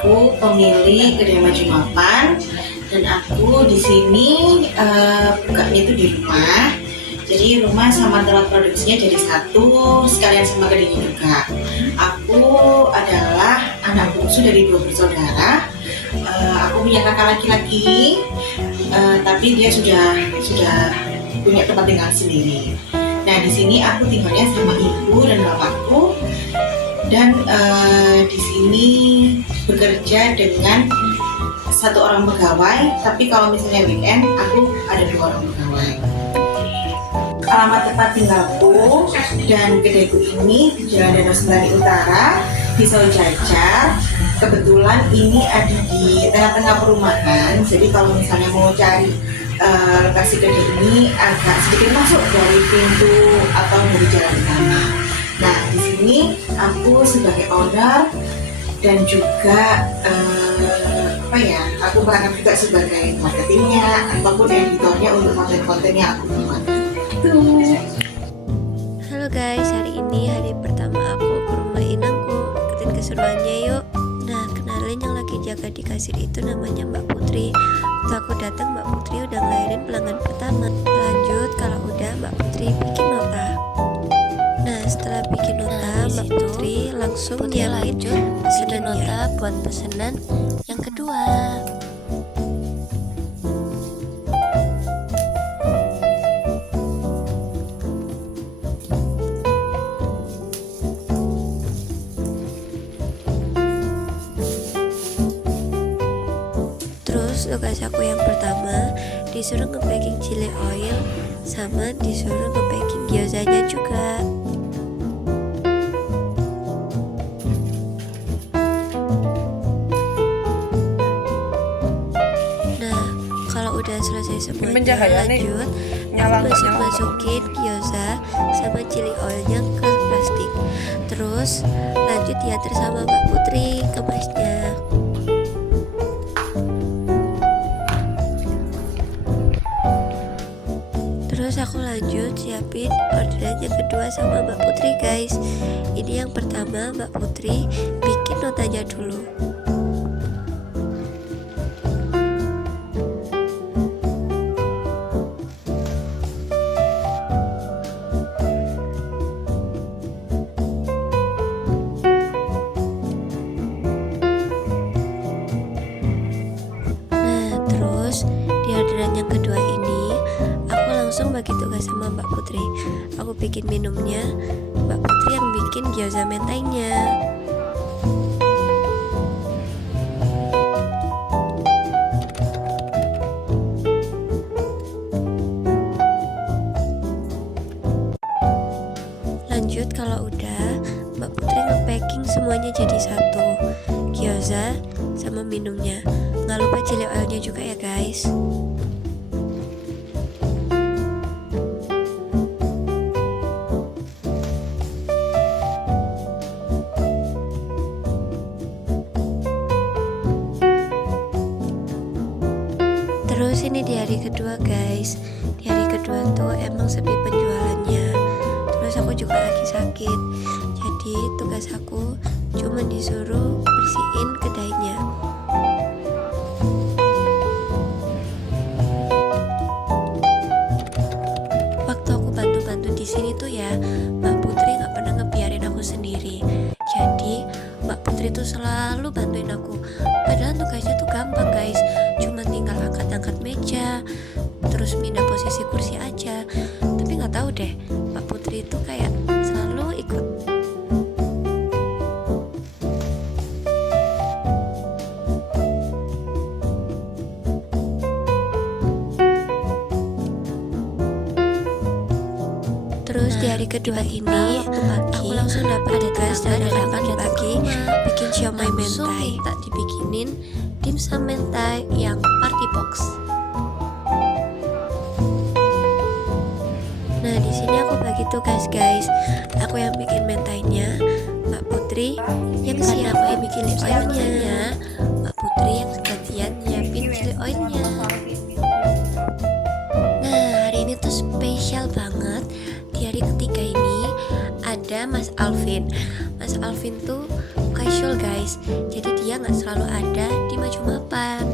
Aku pemilik kedai Maju Mapan dan aku di sini bukanya itu di rumah. Jadi rumah sama tempat produksinya jadi satu, sekalian sama kedainya juga. Aku adalah anak bungsu dari 2 bersaudara. Aku punya kakak laki-laki, tapi dia sudah punya tempat tinggal sendiri. Nah, di sini aku tinggalnya sama ibu dan bapakku, dan di sini bekerja dengan 1 orang pegawai. Tapi kalau misalnya weekend, aku ada 2 orang pegawai. Alamat tempat tinggalku dan kedaiku ini di Jalan Danau Sentani Utara, di Jajar. Kebetulan ini ada di tengah-tengah perumahan, jadi kalau misalnya mau cari lokasi kedai ini agak sedikit masuk dari pintu atau dari jalan utama. Nah, di sini aku sebagai owner dan juga aku berangkat juga sebagai marketingnya ataupun editornya untuk konten-kontennya aku buat. Halo guys, hari ini hari pertama aku ke rumah inangku. Ikutin keseruannya yuk. Nah, kenalin yang lagi jaga di kasir itu namanya Mbak Putri. Waktu aku datang Mbak Putri udah ngelayanin pelanggan pertama. Lanjut, kalau udah Mbak Putri bikin nota. Nah, setelah bikin nota, Mbak Putri langsung lanjut bikin nota buat pesanan yang kedua. Terus tugas aku yang pertama disuruh nge-packing chili oil sama disuruh nge-packing gyozanya juga. Nah, kalau udah selesai semuanya, lanjut aku masukin gyoza sama chili oilnya ke plastik. Terus lanjut diantar sama Mbak Putri kemasnya. Terus aku lanjut siapin orderan yang kedua sama Mbak Putri guys. Ini yang pertama Mbak Putri bikin notanya dulu. Nah, terus di orderan yang kedua ini langsung bagi tugas sama Mbak Putri. Aku bikin minumnya, Mbak Putri yang bikin gyoza mentainya. Lanjut, kalau udah Mbak Putri nge-packing semuanya jadi satu, gyoza sama minumnya. Nggak lupa chili oilnya juga ya guys. Terus ini di hari kedua guys. Di hari kedua tuh emang sepi penjualannya. Terus aku juga lagi sakit. Jadi tugas aku cuma disuruh bersihin kedainya. Waktu aku bantu-bantu di sini tuh ya, Mbak Putri nggak pernah ngebiarin aku sendiri. Jadi Mbak Putri tuh selalu bantuin aku. Padahal tugasnya tuh gampang guys. Cuma tinggal angkat-angkat meja, terus pindah posisi kursi aja. Tapi nggak tahu deh, Mbak Putri itu kayak selalu ikut. Terus di hari kedua ini aku langsung dapat tugas dari pagi bikin siomay mentai. Tak dibikinin dimsum mentai yang party box. Nah, di sini aku bagi tugas guys. Aku yang bikin mentainya, Mbak Putri yang siapin bikin oilnya, Mbak Putri yang gantian nyiapin chili oilnya. Nah, hari ini tuh spesial banget. Di hari ketiga ini ada Mas Alvin. Mas Alvin tuh casual guys, jadi dia nggak selalu ada di maju mapan.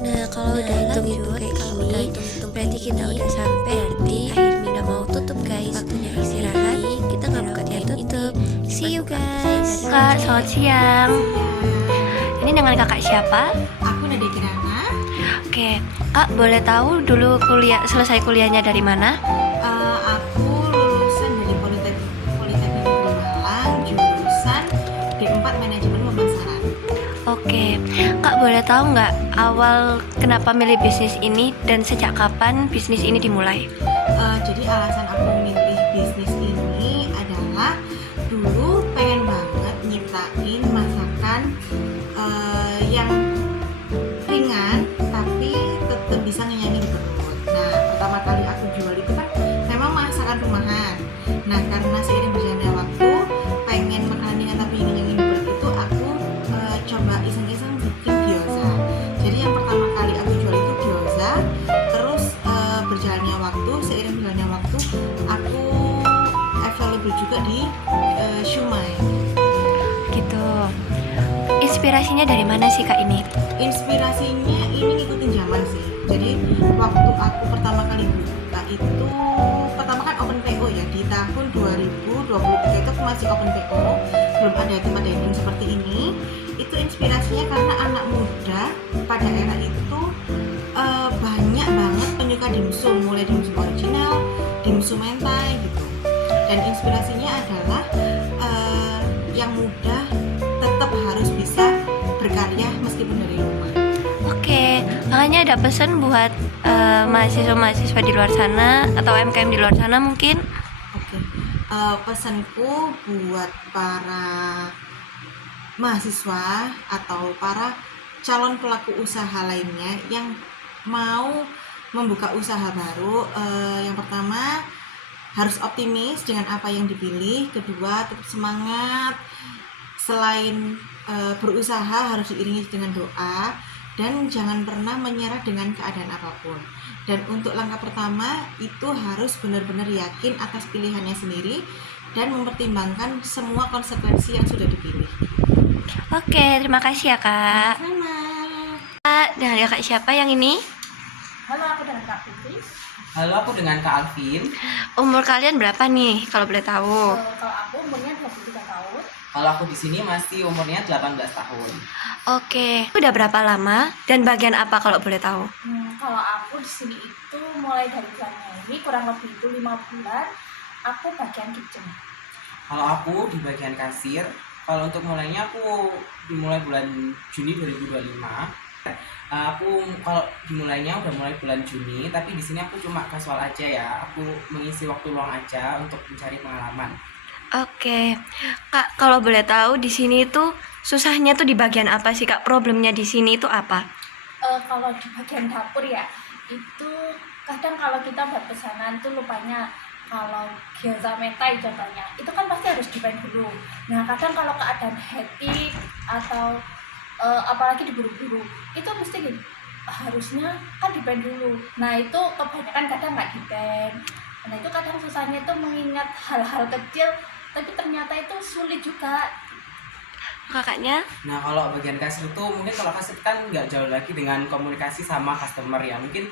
Nah kalau udah hitung-hitung kayak gini, berarti kita udah sampai di akhir udah mau tutup guys. Waktunya istirahat, kita nggak buka dia tutup. See you guys. Kak, selamat siang. Ini dengan kakak siapa? Aku Nadia Kirana. Oke, kak boleh tahu dulu selesai kuliahnya dari mana? Aku lulusan dari Politeknik Negeri Malang, jurusan D4 Manajemen Pemasaran. Oke, kak boleh tahu nggak awal kenapa milih bisnis ini dan sejak kapan bisnis ini dimulai? Jadi alasan aku memilih bisnis ini adalah dulu pengen banget nyiptain masakan yang ringan tapi tetap bisa ngenyangin perut. Nah, pertama kali aku jual itu kan memang masakan rumahan. Nah, karena seiring berjalannya waktu pengen makanan ringan tapi ngenyangin perut itu aku coba iseng-iseng bikin gyoza. Jadi yang pertama kali aku jual itu gyoza. Terus berjalannya waktu, seiring berjalannya waktu aku available juga di shumai. Gitu. Inspirasinya dari mana sih kak ini? Inspirasinya ini ngikutin zaman sih. Jadi waktu aku pertama kali buka itu, pertama kan open PO ya, di tahun 2023 itu aku masih open PO, belum ada tempat dining seperti ini. Itu inspirasinya karena anak muda pada era itu banyak banget penyuka dimsum, mulai dimsum original, dimsum mentai gitu. Dan inspirasinya adalah yang muda tetap harus bisa berkarya meskipun dari rumah. Oke, makanya ada pesan buat mahasiswa-mahasiswa di luar sana atau UMKM di luar sana mungkin? Oke, pesanku buat para mahasiswa atau para calon pelaku usaha lainnya yang mau membuka usaha baru, yang pertama harus optimis dengan apa yang dipilih, kedua tetap semangat, selain berusaha harus diiringi dengan doa, dan jangan pernah menyerah dengan keadaan apapun. Dan untuk langkah pertama itu harus benar-benar yakin atas pilihannya sendiri dan mempertimbangkan semua konsekuensi yang sudah dipilih. Oke, terima kasih ya kak. Sama. Kak, dengan kakak siapa yang ini? Halo, aku dengan Kak Putri. Halo, aku dengan Kak Alvin. Umur kalian berapa nih kalau boleh tahu? Kalau aku umurnya 23 tahun. Kalau aku di sini masih umurnya 18 tahun. Oke, udah berapa lama dan bagian apa kalau boleh tahu? Kalau aku di sini itu mulai dari bulan Mei, kurang lebih itu 5 bulan. Aku bagian kitchen. Kalau aku di bagian kasir. Kalau untuk mulainya aku dimulai bulan Juni 2025. Aku kalau dimulainya udah mulai bulan Juni, tapi di sini aku cuma kasual aja ya. Aku mengisi waktu luang aja untuk mencari pengalaman. Oke, kak kalau boleh tahu di sini tuh susahnya tuh di bagian apa sih kak? Problemnya di sini itu apa? Kalau di bagian dapur ya, itu kadang kalau kita buat pesanan tuh lupanya kalau gyoza mentai contohnya, itu kan pasti harus di-pen dulu. Nah kadang kalau keadaan hektik atau apalagi diburu-buru, itu mesti harusnya kan di-pen dulu. Nah itu kebanyakan kadang nggak di-pen. Nah itu kadang susahnya itu mengingat hal-hal kecil, tapi ternyata itu sulit juga. Kakaknya? Nah, kalau bagian kasir itu mungkin kalau kasir kan nggak jauh lagi dengan komunikasi sama customer ya. Mungkin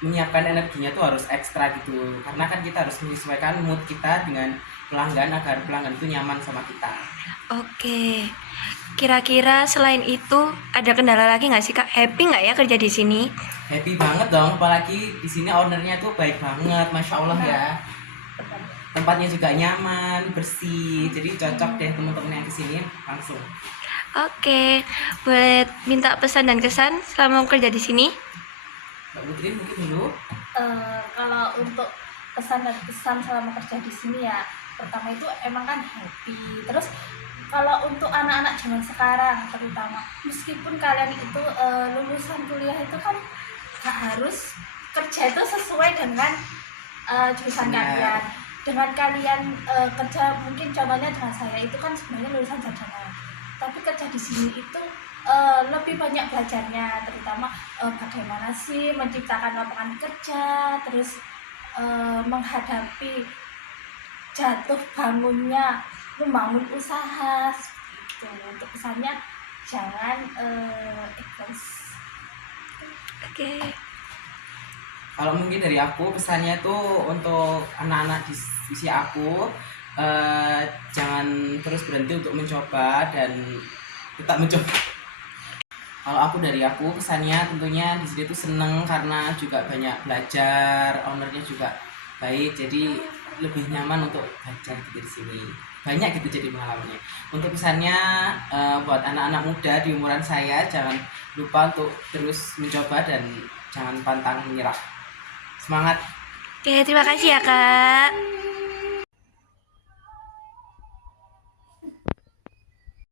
menyiapkan energinya tuh harus ekstra gitu. Karena kan kita harus menyesuaikan mood kita dengan pelanggan agar pelanggan itu nyaman sama kita. Oke, kira-kira selain itu ada kendala lagi nggak sih kak? Happy nggak ya kerja di sini? Happy banget dong, apalagi di sini ownernya tuh baik banget, masya Allah ya. Tempatnya juga nyaman, bersih, jadi cocok deh teman-teman yang kesini langsung. Oke, boleh minta pesan dan kesan selama kerja di sini? Mbak Putri mungkin dulu. Kalau untuk pesan dan kesan selama kerja di sini ya, pertama itu emang kan happy. Terus kalau untuk anak-anak zaman sekarang terutama, meskipun kalian itu lulusan kuliah itu kan gak harus kerja itu sesuai dengan jurusan kalian. Dengan kalian kerja mungkin contohnya dengan saya itu kan sebenarnya lulusan sarjana, tapi kerja di sini itu lebih banyak belajarnya, terutama bagaimana sih menciptakan lapangan kerja, terus menghadapi jatuh bangunnya membangun usaha seperti itu. Untuk pesannya jangan egois. Oke. Kalau mungkin dari aku pesannya itu untuk anak-anak di usia aku, jangan terus berhenti untuk mencoba dan tetap mencoba. Kalau dari aku pesannya tentunya di sini tuh seneng karena juga banyak belajar, ownernya juga baik, jadi lebih nyaman untuk belajar gitu di sini. Banyak gitu jadi pengalamannya. Untuk pesannya buat anak-anak muda di umuran saya, jangan lupa untuk terus mencoba dan jangan pantang menyerah. Semangat. Oke, terima kasih ya Kak.